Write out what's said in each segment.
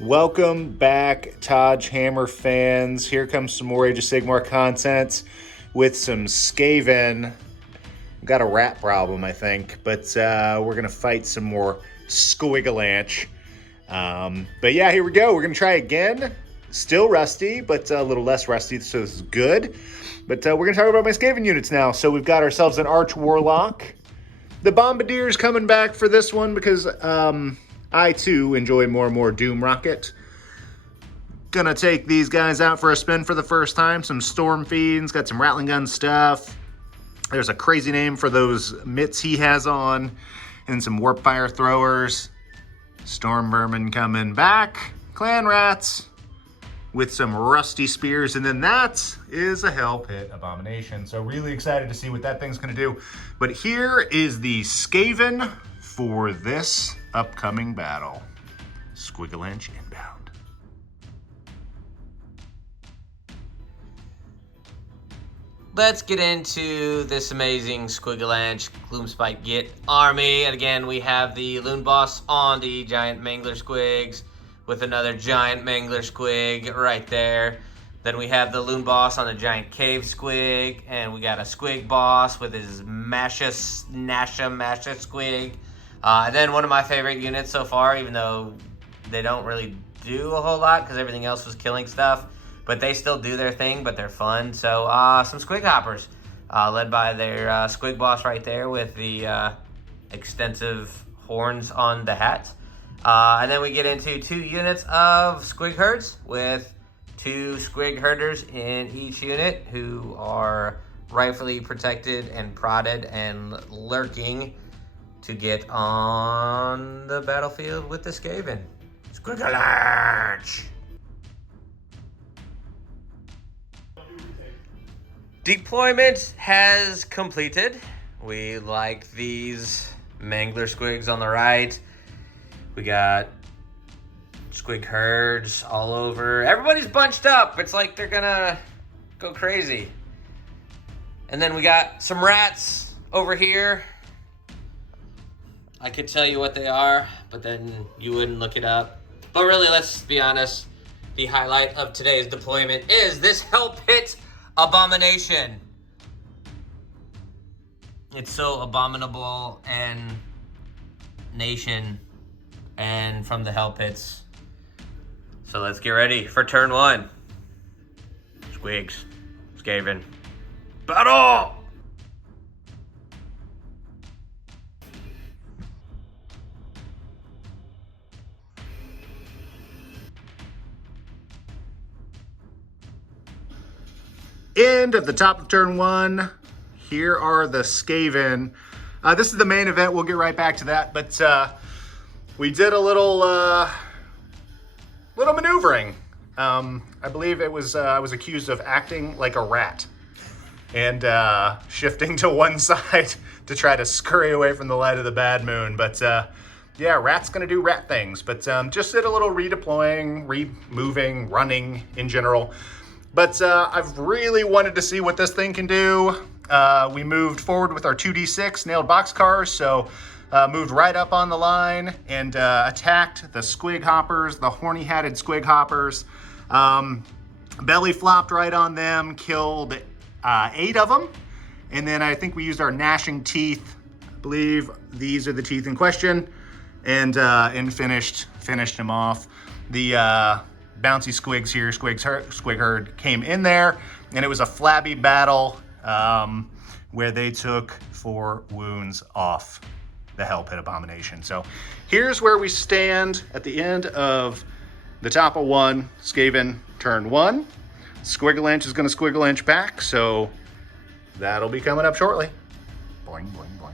Welcome back, Taj Hammer fans. Here comes some more Age of Sigmar content with some Skaven. Got a rat problem, I think, but we're going to fight some more Squigalanche. But yeah, here we go. We're going to try again. Still rusty, but a little less rusty, so this is good. But we're going to talk about my Skaven units now. So we've got ourselves an Arch Warlock. The Bombardier's coming back for this one because I too enjoy more and more Doom Rocket. Gonna take these guys out for a spin for the first time. Some Storm Fiends, got some Rattling Gun stuff. There's a crazy name for those mitts he has on. And some Warp Fire Throwers. Storm Vermin coming back. Clan Rats with some Rusty Spears. And then that is a Hell Pit Abomination. So really excited to see what that thing's gonna do. But here is the Skaven for this upcoming battle. Squigalanche inbound. Let's get into this amazing Squigalanche Gloomspite Git army. And again, we have the Loon Boss on the giant Mangler Squigs with another giant Mangler Squig right there. Then we have the Loon Boss on the giant Cave Squig. And we got a Squig Boss with his Masha Squig. And then one of my favorite units so far, even though they don't really do a whole lot because everything else was killing stuff, but they still do their thing, but they're fun. So some Squig Hoppers, led by their Squig Boss right there with the extensive horns on the hat. And then we get into 2 units of Squig Herds with 2 Squig Herders in each unit who are rightfully protected and prodded and lurking to get on the battlefield with the Skaven. Squigalanche! Deployment has completed. We like these Mangler Squigs on the right. We got Squig Herds all over. Everybody's bunched up. It's like they're gonna go crazy. And then we got some rats over here. I could tell you what they are, but then you wouldn't look it up. But really, let's be honest. The highlight of today's deployment is this Hell Pit Abomination. It's so abominable and nation and from the Hell Pits. So let's get ready for turn 1. Squigs, Skaven, battle! End of the top of turn 1. Here are the Skaven. This is the main event. We'll get right back to that. But we did a little maneuvering. I believe it was I was accused of acting like a rat and shifting to one side to try to scurry away from the light of the bad moon. But yeah, rat's gonna do rat things. But just did a little redeploying, removing, running in general. But I've really wanted to see what this thing can do. We moved forward with our 2d6 nailed boxcars, so moved right up on the line and attacked the Squig Hoppers, the horny-hatted Squig Hoppers. Belly flopped right on them, killed 8 of them. And then I think we used our gnashing teeth. I believe these are the teeth in question. And finished them off. The bouncy squigs here, Squig Herd came in there, and it was a flabby battle where they took 4 wounds off the Hell Pit Abomination. So here's where we stand at the end of the top of 1, Skaven turn 1. Squigalanche is going to Squigalanche back, so that'll be coming up shortly. Boing, boing, boing.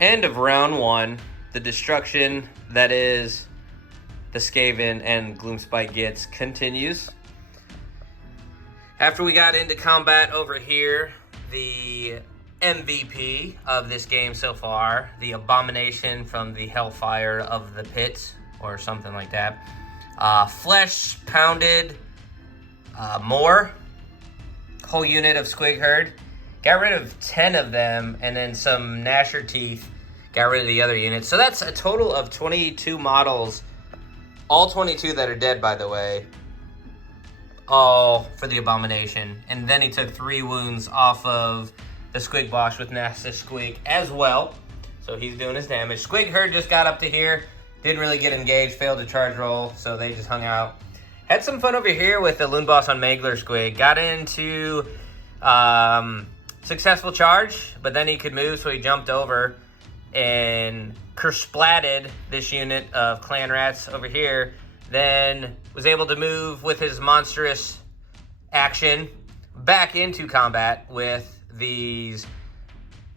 End of round 1. The destruction that is the Skaven and Gloomspite Gitz continues. After we got into combat over here, the MVP of this game so far, the Abomination from the Hellfire of the Pit, or something like that, flesh pounded more, whole unit of Squig Herd, got rid of 10 of them, and then some Gnasher Teeth got rid of the other units. So that's a total of 22 models, all 22 that are dead, by the way, all for the Abomination. And then he took 3 wounds off of the Squig Boss with Nasus Squig as well. So he's doing his damage. Squig Herd just got up to here. Didn't really get engaged, failed to charge roll, so they just hung out. Had some fun over here with the Loon Boss on Mangler Squig. Got into successful charge, but then he could move, so he jumped over and kersplatted this unit of clan rats over here. Then was able to move with his monstrous action back into combat with these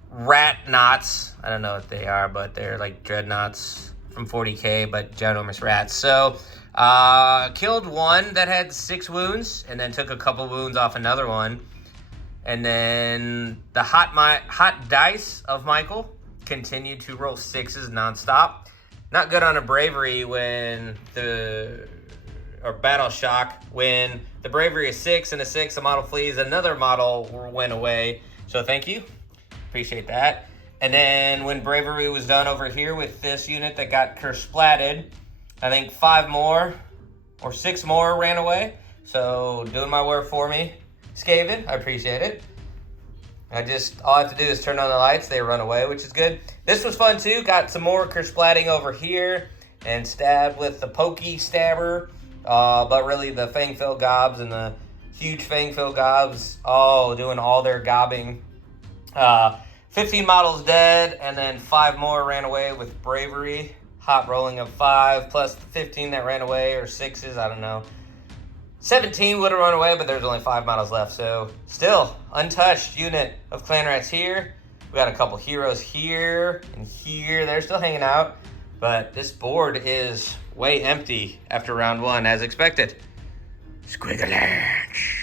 rat knots. I don't know what they are, but they're like dreadnoughts from 40k, but ginormous rats. So killed one that had 6 wounds, and then took a couple wounds off another one. And then the hot dice of Michael continued to roll 6s nonstop. Not good on a bravery when or battle shock, when the bravery is 6 and a 6, the model flees, another model went away. So thank you, appreciate that. And then when bravery was done over here with this unit that got kersplatted, I think 5 more or 6 more ran away. So doing my work for me, Skaven, I appreciate it. All I have to do is turn on the lights, they run away, which is good. This was fun too, got some more kersplatting over here and stabbed with the pokey stabber. But really the fang-filled gobs and the huge fang-filled gobs all doing all their gobbing. 15 models dead, and then 5 more ran away with bravery. Hot rolling of 5, plus the 15 that ran away, or 6s, I don't know. 17 would have run away, but there's only 5 models left, so still untouched unit of clan rats here. We got a couple heroes here and here. They're still hanging out, but this board is way empty after round 1, as expected. Squigalanch.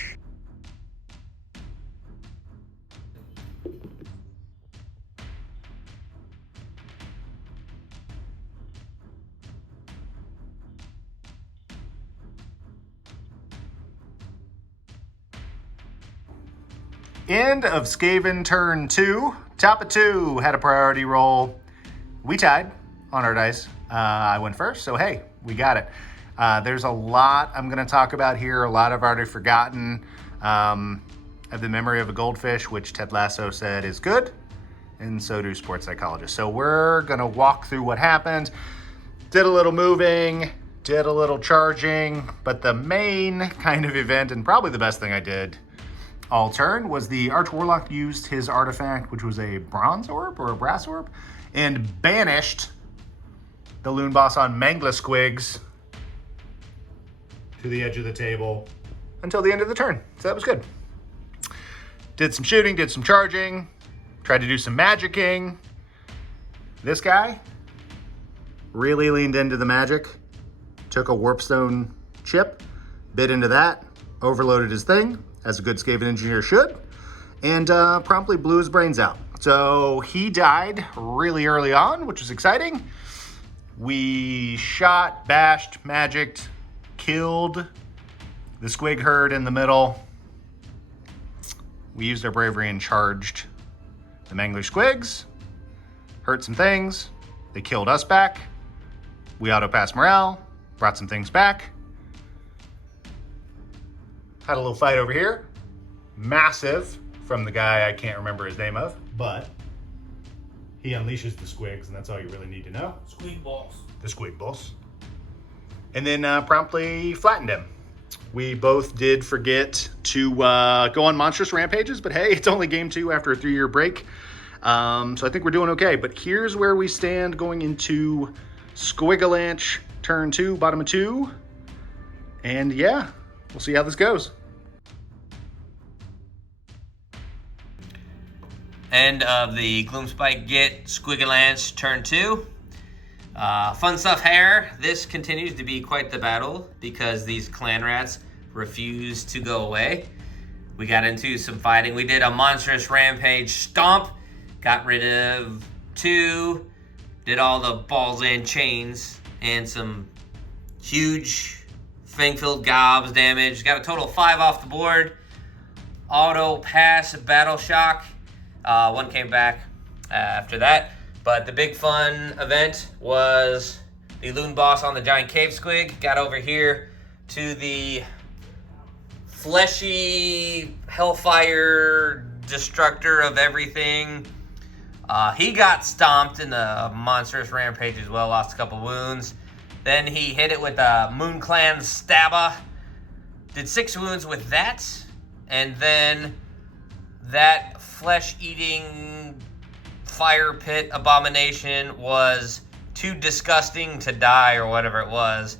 End of Skaven turn 2. Top of 2 had a priority roll. We tied on our dice. I went first, so hey, we got it. There's a lot I'm going to talk about here. A lot I've already forgotten. I have the memory of a goldfish, which Ted Lasso said is good, and so do sports psychologists. So we're going to walk through what happened. Did a little moving, did a little charging, but the main kind of event, and probably the best thing I did all turn, was the Arch Warlock used his artifact, which was a bronze orb or a brass orb, and banished the Loon Boss on Mangler Squigs to the edge of the table until the end of the turn. So that was good. Did some shooting, did some charging, tried to do some magicking. This guy really leaned into the magic, took a Warpstone chip, bit into that, overloaded his thing, as a good Skaven engineer should, and promptly blew his brains out. So he died really early on, which was exciting. We shot, bashed, magicked, killed the Squig Herd in the middle. We used our bravery and charged the Mangler Squigs, hurt some things. They killed us back. We auto-passed morale, brought some things back. Had a little fight over here. Massive from the guy I can't remember his name of, but he unleashes the squigs, and that's all you really need to know. Squig balls. The Squig Boss. And then promptly flattened him. We both did forget to go on monstrous rampages, but hey, it's only game 2 after a 3-year break. So I think we're doing okay. But here's where we stand going into Squigalanch turn 2, bottom of 2. And yeah, we'll see how this goes. End of the Gloomspite Git Squigalanch turn 2. Fun stuff here. This continues to be quite the battle because these clan rats refuse to go away. We got into some fighting. We did a monstrous rampage stomp. Got rid of 2. Did all the balls and chains and some huge fang-filled gobs damage. Got a total of 5 off the board. Auto pass battle shock. 1 came back after that. But the big fun event was the Loon Boss on the giant cave squig. Got over here to the fleshy hellfire destructor of everything. He got stomped in the monstrous rampage as well, lost a couple wounds. Then he hit it with a Moon Clan Stabber. Did 6 wounds with that. And then that flesh-eating fire pit abomination was too disgusting to die or whatever it was.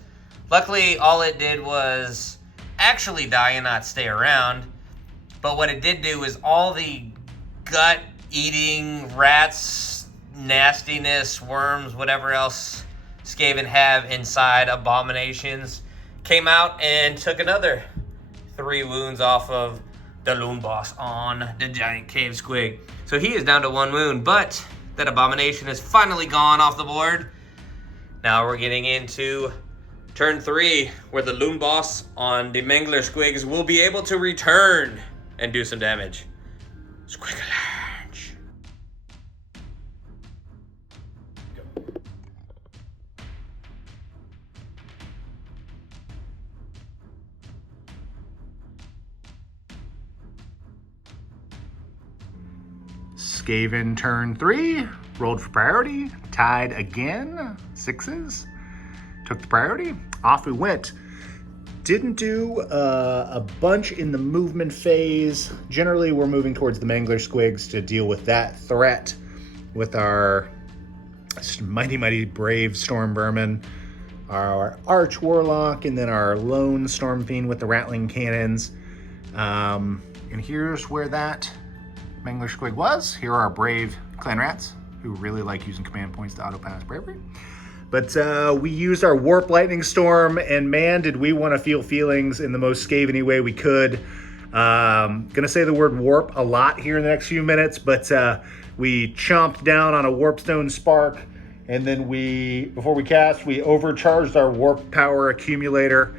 Luckily, all it did was actually die and not stay around. But what it did do is all the gut-eating rats, nastiness, worms, whatever else Skaven have inside abominations came out and took another 3 wounds off of the Loon Boss on the giant cave squig. So he is down to 1 wound, but that abomination is finally gone off the board. Now we're getting into turn 3, where the Loon Boss on the Mangler squigs will be able to return and do some damage. Squigalanch. Skaven turn 3, rolled for priority, tied again, 6s, took the priority, off we went. Didn't do a bunch in the movement phase. Generally, we're moving towards the Mangler squigs to deal with that threat with our mighty brave Storm Vermin, our Arch Warlock, and then our lone Storm Fiend with the Rattling Cannons. And here's where that Mangler squig was. Here are our brave clan rats who really like using command points to auto-pass bravery. But we used our Warp Lightning Storm, and man, did we want to feel feelings in the most Skaven-y way we could. Gonna say the word warp a lot here in the next few minutes, but we chomped down on a Warpstone Spark, and then before we cast, we overcharged our Warp Power Accumulator.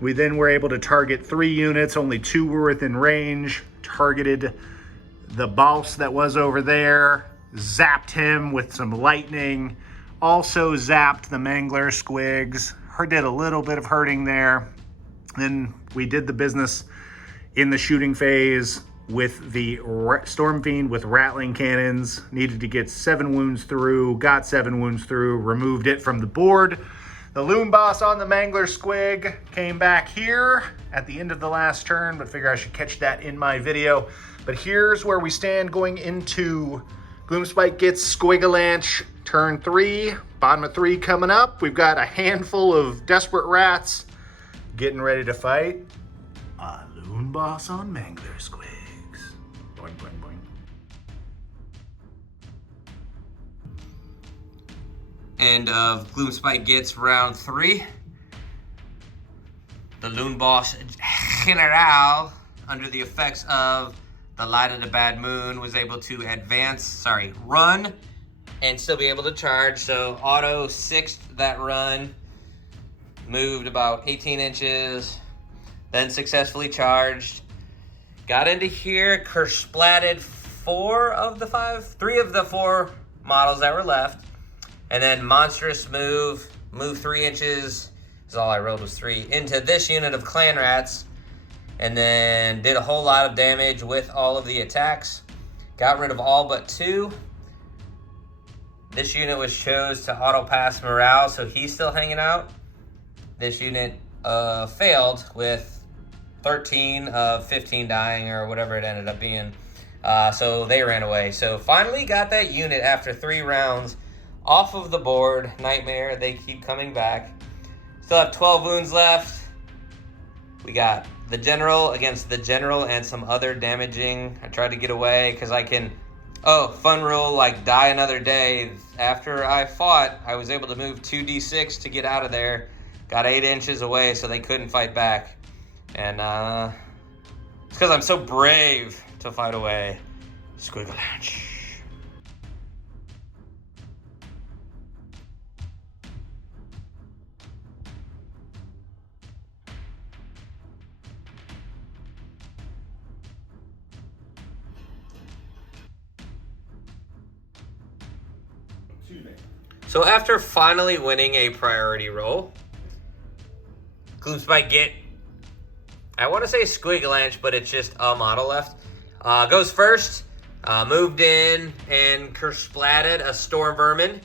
We then were able to target 3 units, only 2 were within range, targeted the boss that was over there, zapped him with some lightning, also zapped the Mangler squigs, did a little bit of hurting there. Then we did the business in the shooting phase with the Storm Fiend with Rattling Cannons. Needed to get 7 wounds through, got 7 wounds through, removed it from the board. The Loon Boss on the Mangler squig came back here at the end of the last turn, but figure I should catch that in my video. But here's where we stand going into Gloomspite Gitz Squigalanch turn 3, bottom of 3 coming up. We've got a handful of desperate rats getting ready to fight a Loon Boss on Mangler squigs. Boing, boing, boing. End of Gloomspite Gitz round 3. The Loon Boss General, under the effects of the light of the bad moon, was able to run and still be able to charge. So auto 6'd that run, moved about 18 inches, then successfully charged. Got into here, kersplatted 3 of the 4 models that were left. And then monstrous move 3 inches, is all I rolled was 3, into this unit of clan rats. And then did a whole lot of damage with all of the attacks. Got rid of all but 2. This unit was chose to auto-pass morale, so he's still hanging out. This unit failed with 13 of 15 dying, or whatever it ended up being. So they ran away. So finally got that unit after 3 rounds off of the board. Nightmare, they keep coming back. Still have 12 wounds left. We got the general against the general and some other damaging. I tried to get away because I can, fun rule, like die another day. After I fought, I was able to move 2d6 to get out of there. Got 8 inches away so they couldn't fight back. And it's because I'm so brave to fight away. Squigalanch. So after finally winning a priority roll, Gloomspite Git, I want to say Squigalanche, but it's just a model left, goes first, moved in and kersplatted a Storm Vermin,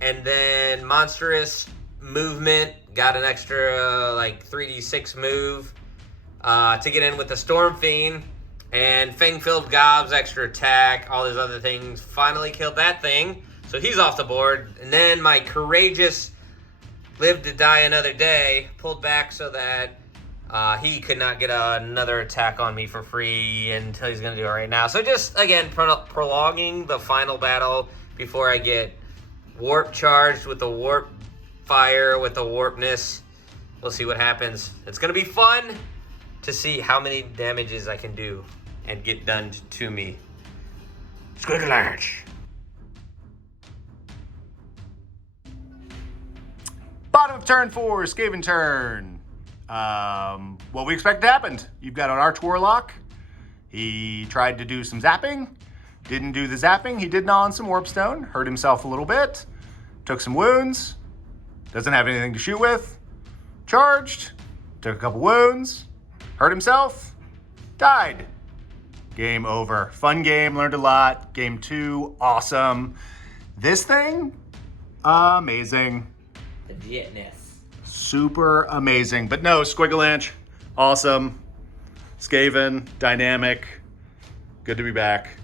and then Monstrous Movement, got an extra 3d6 move to get in with the Storm Fiend, and Fang-Filled Gob's extra attack, all these other things, finally killed that thing. So he's off the board. And then my Courageous Live to Die Another Day pulled back so that he could not get another attack on me for free until he's going to do it right now. So just, again, prolonging the final battle before I get Warp Charged with the Warp Fire, with the Warpness. We'll see what happens. It's going to be fun to see how many damages I can do and get done to me. Squigalanche. Bottom of turn 4, Skaven turn. What we expect happened. You've got an Arch Warlock. He tried to do some zapping. Didn't do the zapping. He did gnaw on some Warpstone. Hurt himself a little bit. Took some wounds. Doesn't have anything to shoot with. Charged. Took a couple wounds. Hurt himself. Died. Game over. Fun game. Learned a lot. Game 2. Awesome. This thing, amazing. Legitness. Super amazing. But no, Squigalanche, awesome. Skaven, dynamic. Good to be back.